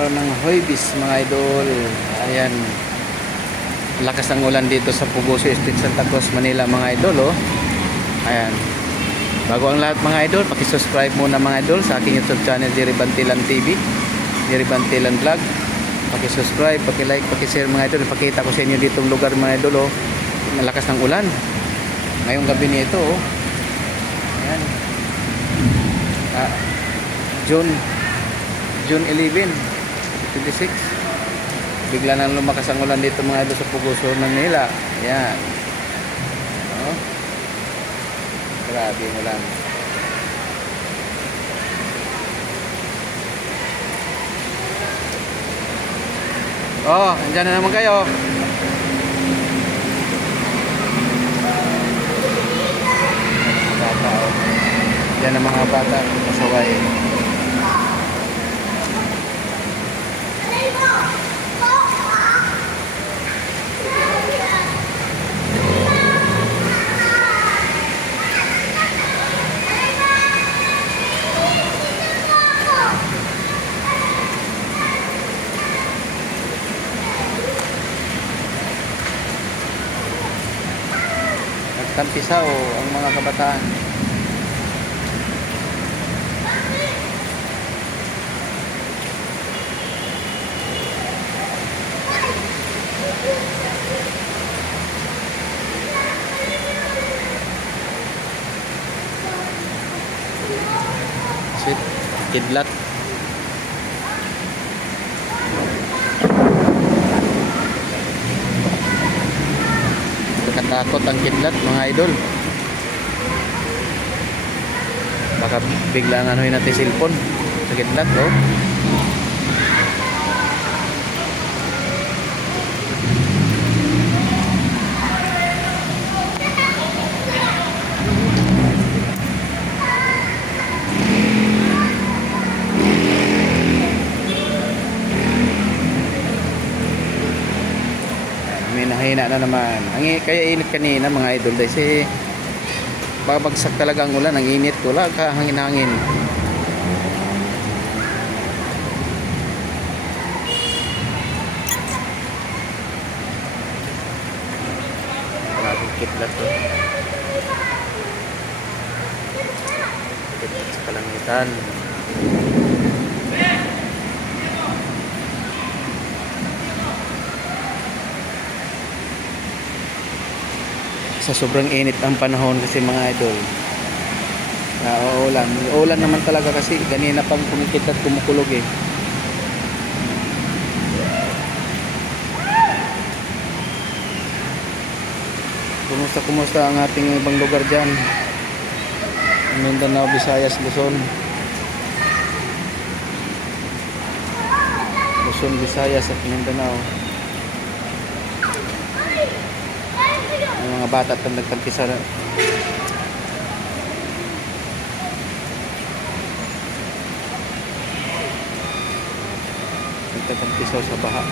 araw ng Huwebes mga idol. Ayan, lakas ng ulan dito sa Pugoso Street, Santa Cruz, Manila mga idol. Ayan, bago ang lahat mga idol, pakisubscribe muna mga idol sa aking YouTube channel Jerry Bantilan TV, Jerry Bantilan Vlog. Pakisubscribe, pakilike, pakishare mga idol. Ipakita ko sa inyo ditong lugar mga idol. Malakas ng ulan ngayong gabi nito. Ayan, June 11, 26. Bigla nang lumakas ang ulan dito mga idol sa Pugoso, Manila. Ayan. Grabe yung ulan. Andyan na naman kayo. Bata, Yan ang mga bata pasaway. Nagtampisaw ang mga kabataan. Sweet kidlat. Nakatakot ang kidlat mga idol. Baka biglang anuhin natin cellphone sa kidlat. May nahina na naman. Kaya init kanina mga idol kasi babagsak talaga ang ulan. Ang init, wala kahangin-hangin. Maraming kidlat to. Kidlat sa kalangitan. Sa sobrang init ang panahon kasi mga idol, uulan naman talaga kasi kanina pang kumikit at kumukulog Kumusta ang ating ibang lugar dyan? Mindanao, Visayas, Luzon, Visayas at Mindanao. Ang mga bata at nagtampisa na. Nagtatampisaw sa baha.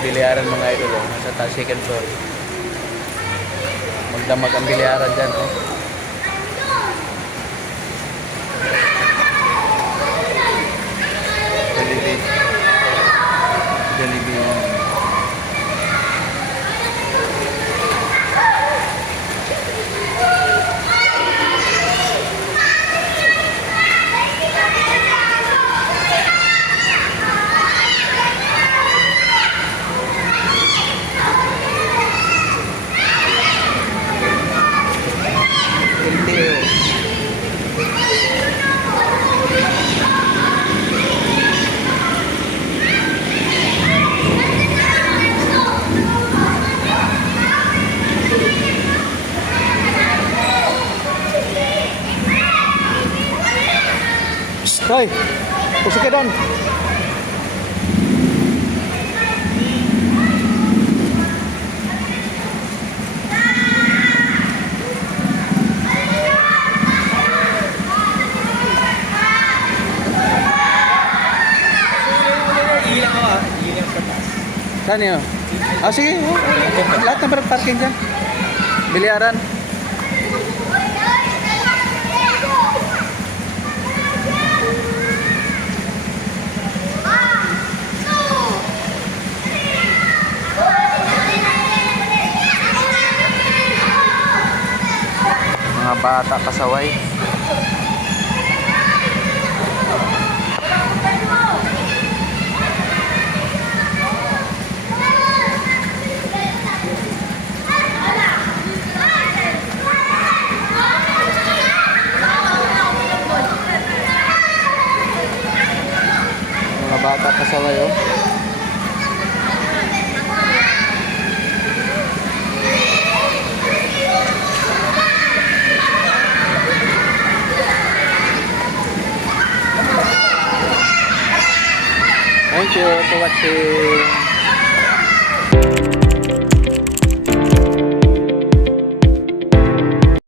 Biliaran mga idol, nasa taas second floor. Magdamag ang biliaran dyan. Jollibee. Usok ka doon. Ilang ako ah. Ilang sa taas. Saan yun? Ah, sige. Oh, lahat na parking dyan. Bilyaran. Mga bata pasaway. Mga bata pasaway oh. Thank you for watching.